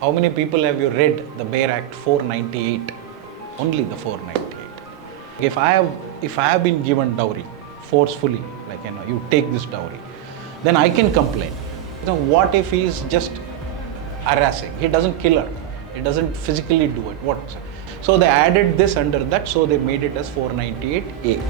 How many people have you read the Bare Act 498? Only the 498. If I have been given dowry forcefully, like you take this dowry, then I can complain. What if he is just harassing? He doesn't kill her. He doesn't physically do it. What? So they added this under that, so they made it as 498A.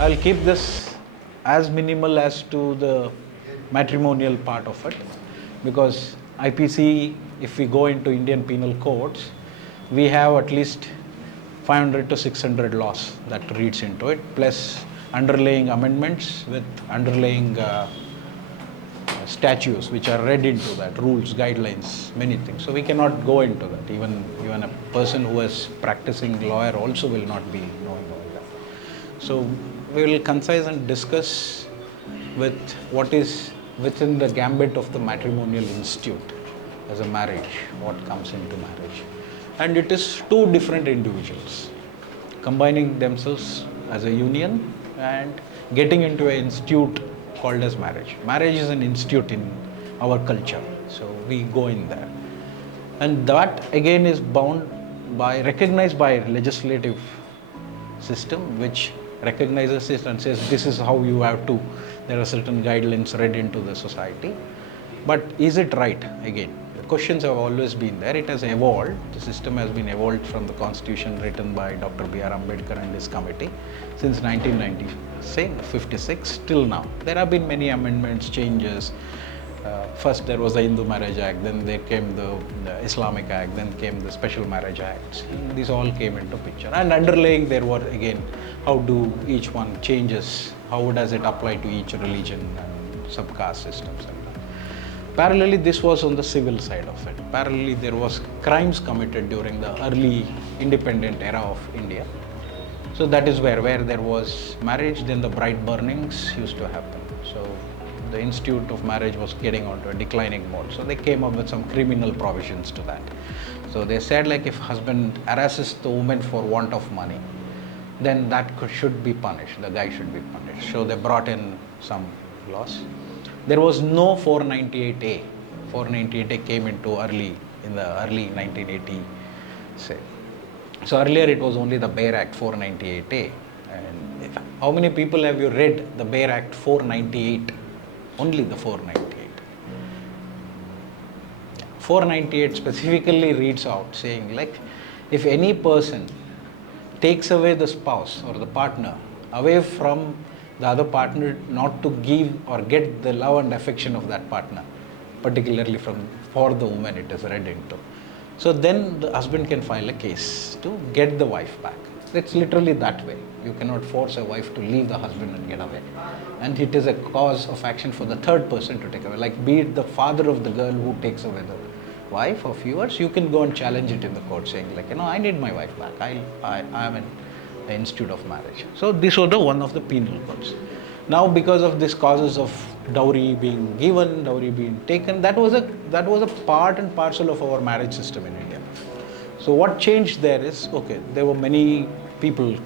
I'll keep this as minimal as to the matrimonial part of it, because IPC, if we go into Indian penal codes, we have at least 500 to 600 laws that reads into it, plus underlying amendments with underlying statutes which are read into that, rules, guidelines, many things. So we cannot go into that. Even a person who is practicing lawyer also will not be knowing all that. So we will concise and discuss with what is within the gambit of the matrimonial institute as a marriage, what comes into marriage. And it is two different individuals combining themselves as a union and getting into an institute called as marriage. Marriage is an institute in our culture, so we go in there. And that again is recognized by a legislative system which recognizes it and says this is how you have to, there are certain guidelines read into the society. But is it right? Again, the questions have always been there. It has evolved. The system has been evolved from the constitution written by Dr. B.R. Ambedkar and his committee since 1956 till now. There have been many amendments, changes. First there was the Hindu Marriage Act, then there came the Islamic Act, then came the Special Marriage Acts. These all came into picture. And underlying there were again, how do each one changes, how does it apply to each religion and subcaste systems and that. Parallelly, this was on the civil side of it. Parallelly, there was crimes committed during the early independent era of India. So that is where there was marriage, then the bride burnings used to happen. So the institute of marriage was getting onto a declining mode. So they came up with some criminal provisions to that. So they said like if husband harasses the woman for want of money, then that should be punished, the guy should be punished. So they brought in some laws. There was no 498A. 498A came into in the early 1980s. So earlier it was only the Bare Act 498A. And how many people have you read the Bare Act 498? Only the 498. 498 specifically reads out saying like if any person takes away the spouse or the partner away from the other partner, not to give or get the love and affection of that partner, particularly for the woman it is read into. So then the husband can file a case to get the wife back. It's literally that way. You cannot force a wife to leave the husband and get away. And it is a cause of action for the third person to take away. Like be it the father of the girl who takes away the wife of yours, you can go and challenge it in the court saying like, I need my wife back. I am in the institute of marriage. So this was one of the penal codes. Now because of these causes of dowry being given, dowry being taken, that was a part and parcel of our marriage system in India. So what changed there is, there were many people,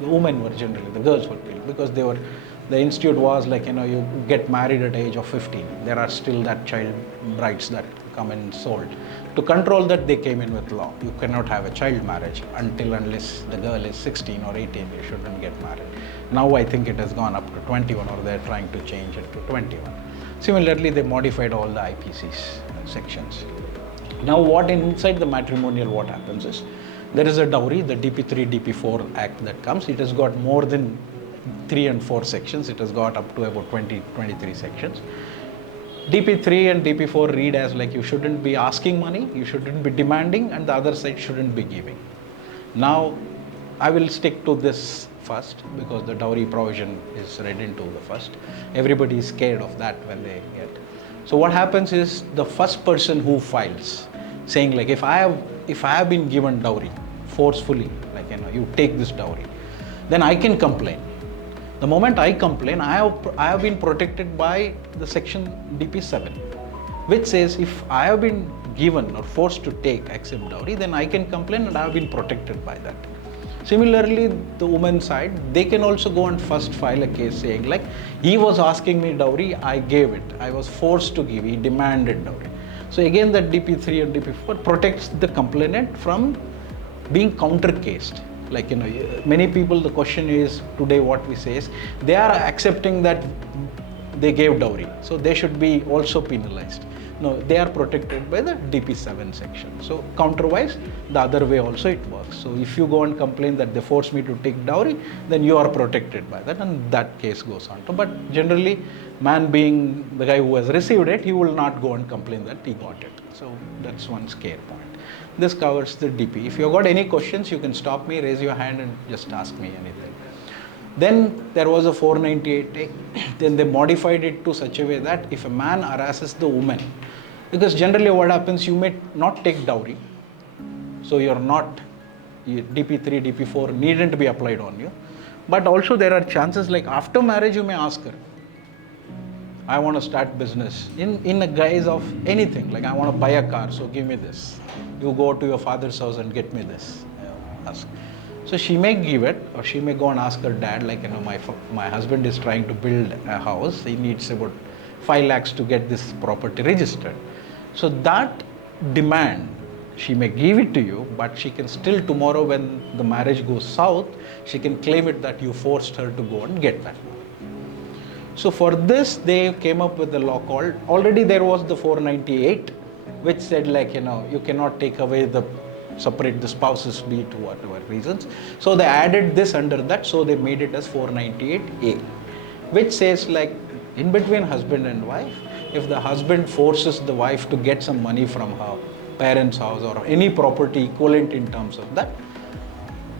the women were generally, the girls were killed because the institute was like, you get married at the age of 15. There are still that child brides that come and sold. To control that, they came in with law. You cannot have a child marriage unless the girl is 16 or 18, you shouldn't get married. Now I think it has gone up to 21 or they're trying to change it to 21. Similarly, they modified all the IPC sections. Now inside the matrimonial, what happens is, there is a dowry, the DP3, DP4 Act that comes. It has got more than 3 and 4 sections. It has got up to about 23 sections. DP3 and DP4 read as like you shouldn't be asking money, you shouldn't be demanding, and the other side shouldn't be giving. Now, I will stick to this first because the dowry provision is read into the first. Everybody is scared of that when they get. So what happens is the first person who files saying like if I have been given dowry forcefully, like you take this dowry, then I can complain. The moment I complain, I have been protected by the section DP7, which says if I have been given or forced to accept dowry, then I can complain and I have been protected by that. Similarly, the woman's side, they can also go and first file a case saying like, he was asking me dowry, I gave it. I was forced to give, he demanded dowry. So again, that DP3 and DP4 protects the complainant from being counter-cased. Like, many people, the question is today what we say is, they are accepting that they gave dowry, so they should be also penalized. No, they are protected by the DP7 section. So counterwise, the other way also it works. So if you go and complain that they forced me to take dowry, then you are protected by that, and that case goes on to. But generally, man being the guy who has received it, he will not go and complain that he got it. So that's one scare point. This covers the DP. If you have got any questions, you can stop me, raise your hand and just ask me anything. Then there was a 498A. Then they modified it to such a way that if a man harasses the woman, because generally what happens, you may not take dowry, so you're not, DP3, DP4 needn't be applied on you. But also there are chances like after marriage you may ask her, I want to start business in a guise of anything, like I want to buy a car, so give me this. You go to your father's house and get me this. Ask. So she may give it, or she may go and ask her dad, like, my husband is trying to build a house, he needs about 5 lakhs to get this property registered. So that demand, she may give it to you, but she can still tomorrow when the marriage goes south, she can claim it that you forced her to go and get that. So for this, they came up with a law called, already there was the 498, which said like, you cannot take away separate the spouses due to whatever reasons. So they added this under that, so they made it as 498A, which says like, in between husband and wife, if the husband forces the wife to get some money from her parents' house or any property equivalent in terms of that,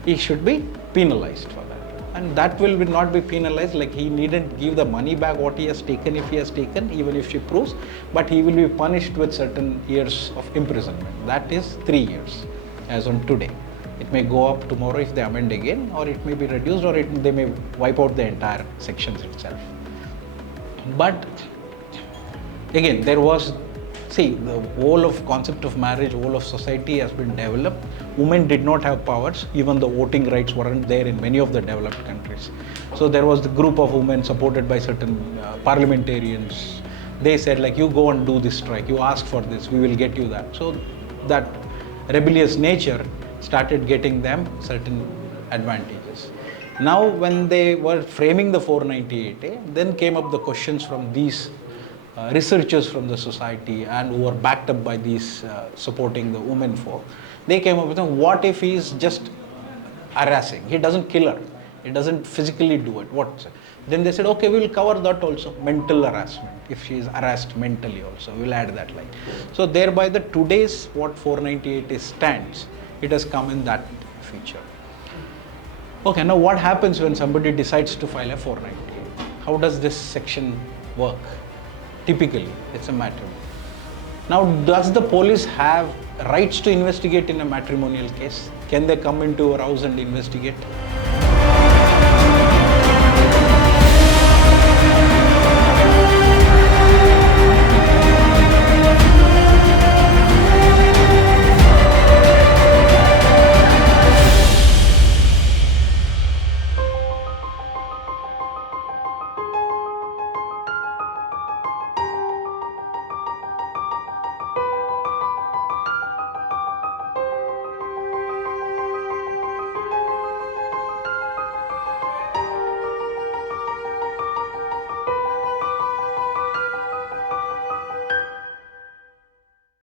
he should be penalized for that. And that will not be penalized, like he needn't give the money back what he has taken if he has taken, even if she proves, but he will be punished with certain years of imprisonment. That is 3 years as on today. It may go up tomorrow if they amend again, or it may be reduced, or they may wipe out the entire sections itself. But again, there was, see, the whole of concept of marriage, whole of society has been developed. Women did not have powers, even the voting rights weren't there in many of the developed countries. So there was the group of women supported by certain parliamentarians. They said like, you go and do this strike, you ask for this, we will get you that. So that rebellious nature started getting them certain advantages. Now when they were framing the 498A, then came up the questions from these researchers from the society and who were backed up by these supporting the women folk. They came up with, what if he is just harassing? He doesn't kill her, he doesn't physically do it. What? Then they said, okay, we will cover that also, mental harassment. If she is harassed mentally also, we will add that line. So thereby the today's what 498 stands, it has come in that feature. Okay, now what happens when somebody decides to file a 498? How does this section work? Typically, it's a matrimony. Now, does the police have rights to investigate in a matrimonial case? Can they come into your house and investigate?